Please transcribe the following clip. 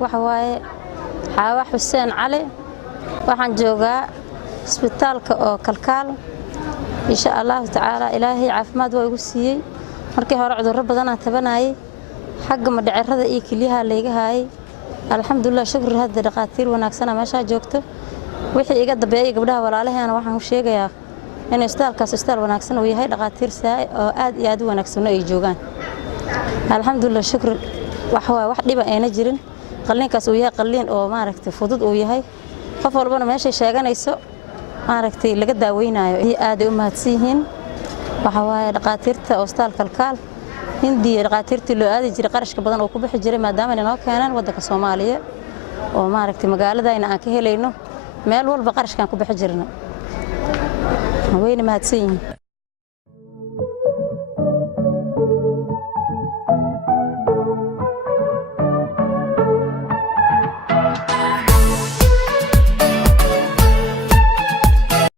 waxa waaye Xaawa Xuseen Cali waxaan joogaa isbitaalka oo kalkaal insha Allah taala Ilaahay caafimaad waa igu siiyay markii hore cudurro badan aan tabanayay xagga madhacerada iyo kaliyaha layga haayay alxamdulillah shukr hadda dhaqaatiir wanaagsan meesha joogto wixii iga dambeeyay gabdhaha walaalaheena waxaan u sheegayaa in isbitaalkaas isbitaal wanaagsan uu yahay dhaqaatiir saay oo aad iyo aad u wanaagsan ay joogaan alxamdulillah shukr wax dhiba ayna jirin qalliinkaas uu yahay qalliin oo maaragtay fudud uu yahay qof walbana meesha sheeganayso maaragtay laga daaweynayo aad u mahadsan yihiin waxa waaye dhaqaatiirta isbitaal kalkaal Hindiya dhaqaatiirtii loo aadi jiray qarashka badan oo ku bixi jiray maadaama ay noo keeneen wadanka Soomaaliya oo maaragtay magaaladayna aan ka helayno meel walba qarashkan ku bixi jirnaa wayna mahadsan yihiin